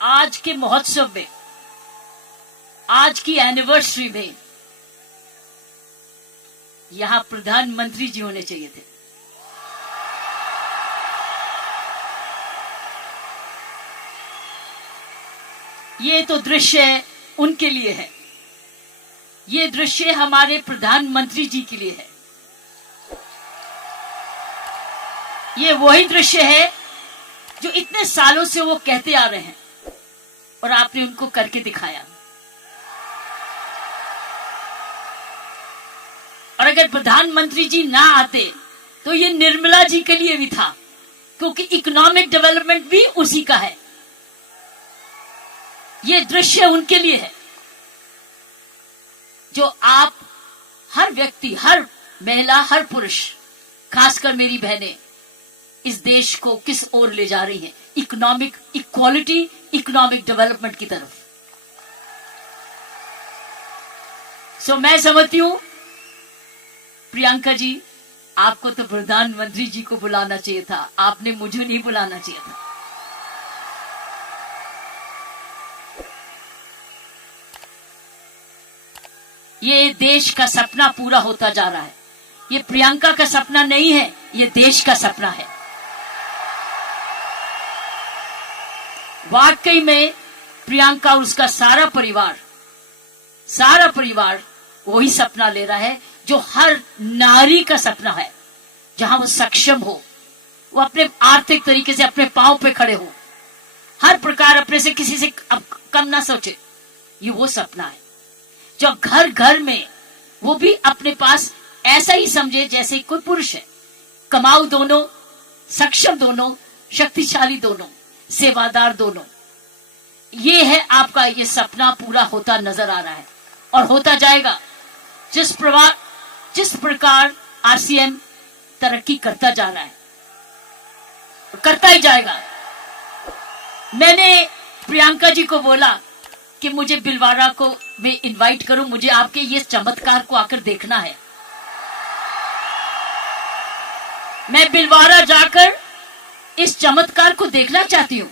आज के महोत्सव में, आज की एनिवर्सरी में यहां प्रधानमंत्री जी होने चाहिए थे। ये तो दृश्य उनके लिए है, ये दृश्य हमारे प्रधानमंत्री जी के लिए है। ये वही दृश्य है जो इतने सालों से वो कहते आ रहे हैं और आपने उनको करके दिखाया। और अगर प्रधानमंत्री जी ना आते तो ये निर्मला जी के लिए भी था, क्योंकि इकोनॉमिक डेवलपमेंट भी उसी का है। ये दृश्य उनके लिए है जो आप हर व्यक्ति, हर महिला, हर पुरुष, खासकर मेरी बहनें इस देश को किस ओर ले जा रही हैं, इकोनॉमिक इक्वालिटी, इकोनॉमिक डेवलपमेंट की तरफ। सो मैं समझती हूं प्रियंका जी, आपको तो प्रधानमंत्री जी को बुलाना चाहिए था, आपने मुझे नहीं बुलाना चाहिए था। ये देश का सपना पूरा होता जा रहा है। ये प्रियंका का सपना नहीं है, ये देश का सपना है। वाकई में प्रियंका और उसका सारा परिवार वही सपना ले रहा है जो हर नारी का सपना है, जहां वो सक्षम हो, वो अपने आर्थिक तरीके से अपने पांव पे खड़े हो, हर प्रकार अपने से किसी से कम ना सोचे। ये वो सपना है जो घर घर में वो भी अपने पास ऐसा ही समझे जैसे कोई पुरुष है। कमाऊ दोनों, सक्षम दोनों, शक्तिशाली दोनों, सेवादार दोनों। ये है आपका, ये सपना पूरा होता नजर आ रहा है और होता जाएगा। जिस प्रकार आरसीएम तरक्की करता जा रहा है, करता ही जाएगा। मैंने प्रियंका जी को बोला कि मुझे बिलवाड़ा को मैं इनवाइट करूं, मुझे आपके ये चमत्कार को आकर देखना है। मैं बिलवाड़ा जाकर इस चमत्कार को देखना चाहती हूं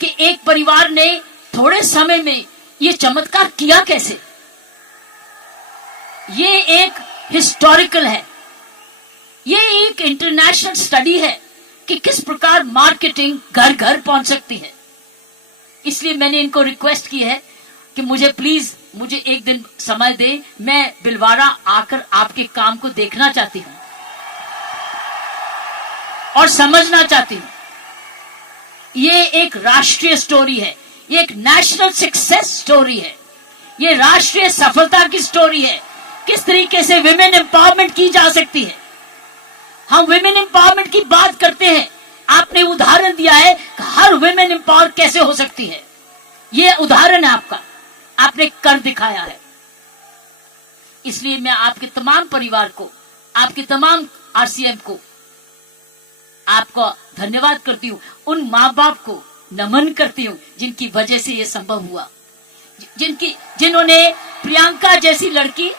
कि एक परिवार ने थोड़े समय में ये चमत्कार किया कैसे। ये एक हिस्टोरिकल है, ये एक इंटरनेशनल स्टडी है कि किस प्रकार मार्केटिंग घर घर पहुंच सकती है। इसलिए मैंने इनको रिक्वेस्ट की है कि मुझे एक दिन समय दे, मैं बिलवाड़ा आकर आपके काम को देखना चाहती हूं और समझना चाहती हूं। ये एक राष्ट्रीय स्टोरी है, ये एक नेशनल सक्सेस स्टोरी है, ये राष्ट्रीय सफलता की स्टोरी है। किस तरीके से विमेन एम्पावरमेंट की जा सकती है। हम विमेन एम्पावरमेंट की बात करते हैं, आपने उदाहरण दिया है कि हर विमेन एम्पावर कैसे हो सकती है। ये उदाहरण है आपका, आपने कर दिखाया है। इसलिए मैं आपके तमाम परिवार को, आपके तमाम आरसीएम को, आपको धन्यवाद करती हूँ। उन माँ बाप को नमन करती हूँ जिनकी वजह से ये संभव हुआ, जिन्होंने प्रियंका जैसी लड़की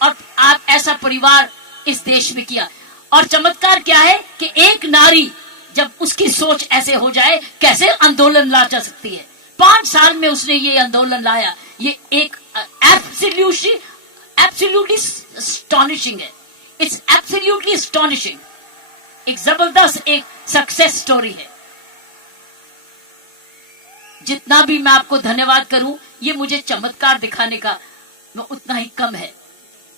और आप ऐसा परिवार इस देश में किया। और चमत्कार क्या है कि एक नारी जब उसकी सोच ऐसे हो जाए, कैसे आंदोलन ला जा सकती है। 5 साल में उसने ये आंदोलन लाया। ये एक एब्सोल्युटली एस्टॉनिशिंग है। It's absolutely astonishing. एक जबरदस्त एक सक्सेस स्टोरी है। जितना भी मैं आपको धन्यवाद करूं, ये मुझे चमत्कार दिखाने का उतना ही कम है।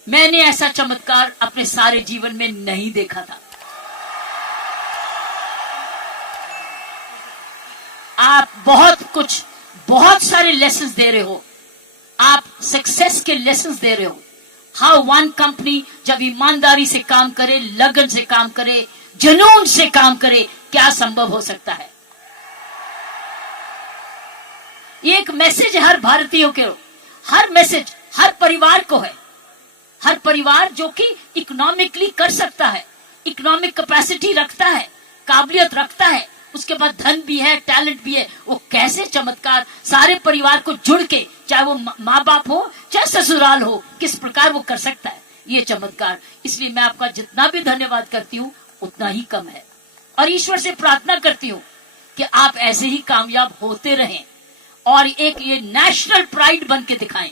मैंने ऐसा चमत्कार अपने सारे जीवन में नहीं देखा था। आप बहुत सारे लेसन्स दे रहे हो, आप सक्सेस के लेसन्स दे रहे हो। हाउ वन कंपनी जब ईमानदारी से काम करे, लगन से काम करे, जुनून से काम करे, क्या संभव हो सकता है। ये एक मैसेज हर भारतीयों के, हर मैसेज हर परिवार को है। हर परिवार जो कि इकोनॉमिकली कर सकता है, इकोनॉमिक कैपेसिटी रखता है, काबिलियत रखता है, उसके बाद धन भी है, टैलेंट भी है, वो कैसे चमत्कार सारे परिवार को जुड़ के, चाहे वो माँ बाप हो चाहे ससुराल हो, किस प्रकार वो कर सकता है ये चमत्कार। इसलिए मैं आपका जितना भी धन्यवाद करती हूँ उतना ही कम है। और ईश्वर से प्रार्थना करती हूँ कि आप ऐसे ही कामयाब होते रहें, और एक ये नेशनल प्राइड बन के दिखाएं।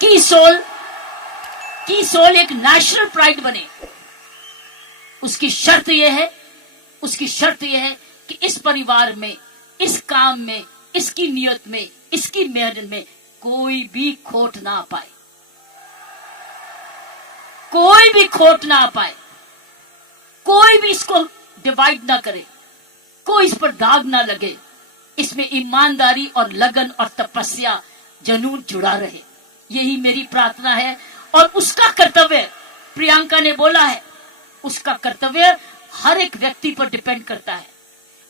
की सोल एक नेशनल प्राइड बने। उसकी शर्त यह है कि इस परिवार में, इस काम में, इसकी नियत में, इसकी मेहनत में कोई भी खोट ना पाए, कोई भी खोट ना पाए, कोई भी इसको डिवाइड ना करे, कोई इस पर दाग ना लगे। इसमें ईमानदारी और लगन और तपस्या, जुनून जुड़ा रहे। यही मेरी प्रार्थना है। और उसका कर्तव्य, प्रियंका ने बोला है, उसका कर्तव्य हर एक व्यक्ति पर डिपेंड करता है।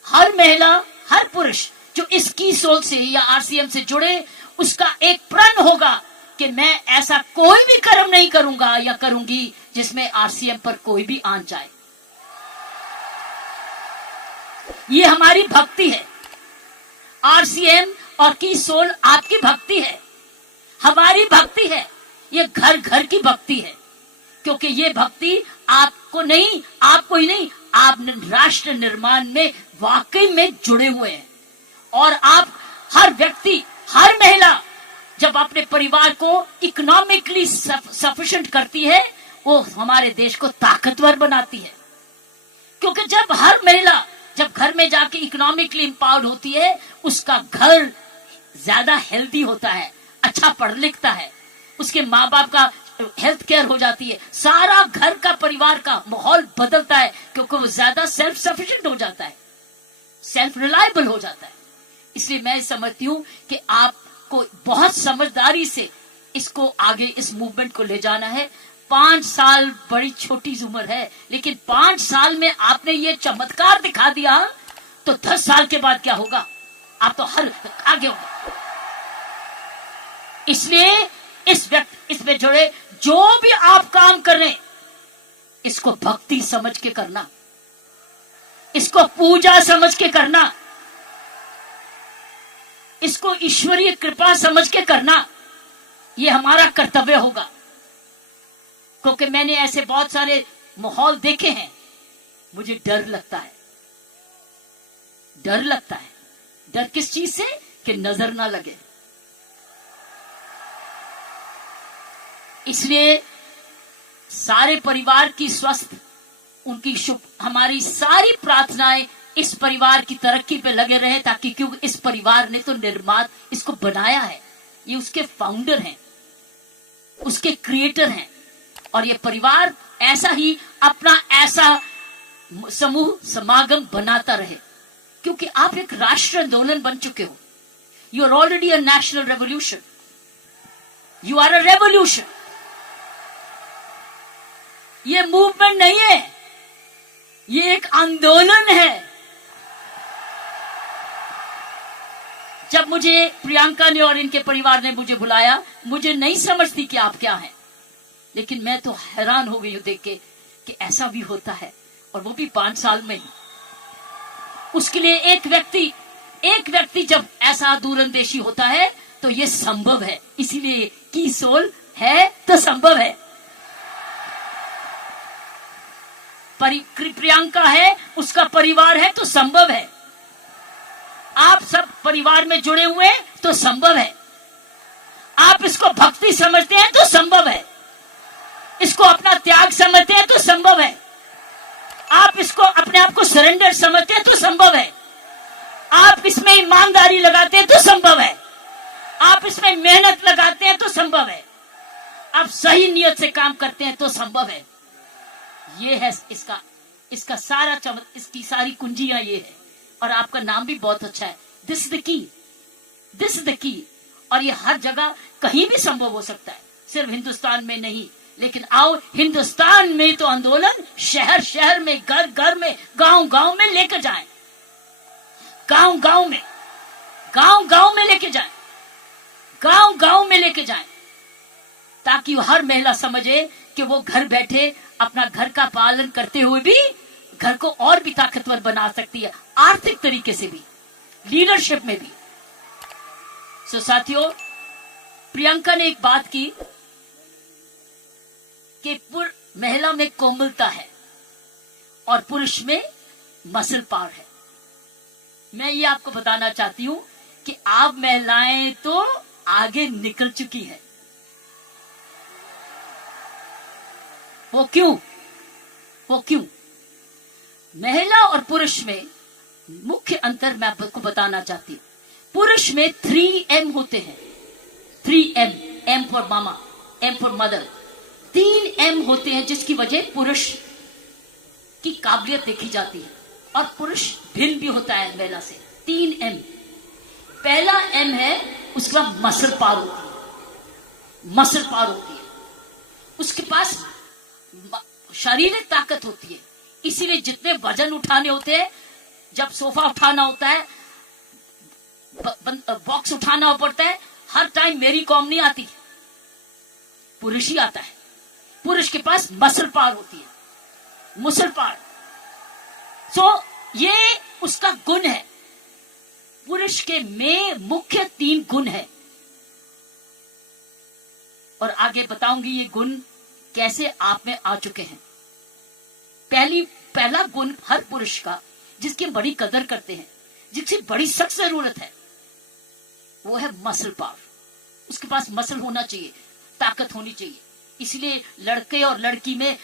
हर महिला, हर पुरुष जो इस की सोल से या आरसीएम से जुड़े, उसका एक प्रण होगा कि मैं ऐसा कोई भी कर्म नहीं करूंगा या करूंगी जिसमें आरसीएम पर कोई भी आंच जाए। ये हमारी भक्ति है। आरसीएम और की सोल आपकी भक्ति है, हमारी भक्ति है। ये घर घर की भक्ति है, क्योंकि ये भक्ति आपको ही नहीं, आप राष्ट्र निर्माण में वाकई में जुड़े हुए हैं। और आप हर व्यक्ति, हर महिला जब अपने परिवार को इकोनॉमिकली सफिशिएंट करती है, वो हमारे देश को ताकतवर बनाती है। क्योंकि जब हर महिला जब घर में जाके इकोनॉमिकली एम्पावर्ड होती है, उसका घर ज्यादा हेल्दी होता है, अच्छा पढ़ लिखता है, उसके माँ बाप का हेल्थ केयर हो जाती है, सारा घर का परिवार का माहौल बदलता है, क्योंकि वो ज्यादा सेल्फ सफिशिएंट हो जाता है, सेल्फ रिलायबल हो जाता है। इसलिए मैं समझती हूँ कि आपको बहुत समझदारी से इसको आगे, इस मूवमेंट को ले जाना है। 5 साल बड़ी छोटी उम्र है, लेकिन 5 साल में आपने ये चमत्कार दिखा दिया, तो 10 साल के बाद क्या होगा? आप तो हर आगे होंगे। इसलिए इसमें जुड़े जो भी आप काम कर रहे हैं, इसको भक्ति समझ के करना, इसको पूजा समझ के करना, इसको ईश्वरीय कृपा समझ के करना। ये हमारा कर्तव्य होगा। क्योंकि मैंने ऐसे बहुत सारे माहौल देखे हैं, मुझे डर लगता है। डर किस चीज से? कि नजर ना लगे। इसलिए सारे परिवार की स्वस्थ, उनकी शुभ, हमारी सारी प्रार्थनाएं इस परिवार की तरक्की पे लगे रहे, ताकि क्योंकि इस परिवार ने तो निर्माण इसको बनाया है, ये उसके फाउंडर हैं, उसके क्रिएटर हैं। और ये परिवार ऐसा ही अपना ऐसा समूह समागम बनाता रहे, क्योंकि आप एक राष्ट्र आंदोलन बन चुके हो। You are already a national revolution, you are a revolution. ये मूवमेंट नहीं है, ये एक आंदोलन है। जब मुझे प्रियंका ने और इनके परिवार ने मुझे बुलाया, मुझे नहीं समझती कि आप क्या हैं, लेकिन मैं तो हैरान हो गई हूं देख के कि ऐसा भी होता है, और वो भी 5 साल में। उसके लिए एक व्यक्ति जब ऐसा दूरंदेशी होता है तो ये संभव है। इसीलिए की सोल है तो संभव है। प्रियंका है, उसका परिवार है तो संभव है। आप सब परिवार में जुड़े हुए हैं तो संभव है। आप इसको भक्ति समझते हैं तो संभव है। इसको अपना त्याग समझते हैं तो संभव है। आप इसको अपने आप को सरेंडर समझते हैं तो संभव है। आप इसमें ईमानदारी लगाते हैं तो संभव है। आप इसमें मेहनत लगाते हैं तो संभव है। आप सही नियत से काम करते हैं तो संभव है। ये है इसका सारा इसकी सारी कुंजियां ये है। और आपका नाम भी बहुत अच्छा है, दिस इज द की। और ये हर जगह कहीं भी संभव हो सकता है, सिर्फ हिंदुस्तान में नहीं। लेकिन आओ, हिंदुस्तान में तो आंदोलन शहर शहर में, घर घर में, गांव गांव में लेकर जाएं, गांव गांव में लेके जाएं, गांव में लेके जाएं, ताकि हर महिला समझे कि वो घर बैठे अपना घर का पालन करते हुए भी घर को और भी ताकतवर बना सकती है, आर्थिक तरीके से भी, लीडरशिप में भी। सो साथियों, प्रियंका ने एक बात की कि महिला में कोमलता है और पुरुष में मसल पावर है। मैं ये आपको बताना चाहती हूं कि आप महिलाएं तो आगे निकल चुकी है। वो क्यों? महिला और पुरुष में मुख्य अंतर मैं आपको बताना चाहती हूं। पुरुष में 3M होते हैं। 3M, M for mama, M for mother. 3M होते हैं जिसकी वजह पुरुष की काबिलियत देखी जाती है और पुरुष भिन्न भी होता है महिला से। 3M। पहला M है, उसके बाद मसल पावर होती है। मसल पावर होती है, उसके पास शारीरिक ताकत होती है। इसीलिए जितने वजन उठाने होते हैं, जब सोफा उठाना होता है, बॉक्स उठाना पड़ता है, हर टाइम मेरी कॉम नहीं आती, पुरुष ही आता है। पुरुष के पास मसल पावर होती है, मुसल पावर। ये उसका गुण है। पुरुष के में मुख्य 3 गुण है और आगे बताऊंगी ये गुण कैसे आप में आ चुके हैं। पहला गुण हर पुरुष का, जिसकी बड़ी कदर करते हैं, जिसकी बड़ी सख्त जरूरत है, वो है मसल पावर। उसके पास मसल होना चाहिए, ताकत होनी चाहिए। इसलिए लड़के और लड़की में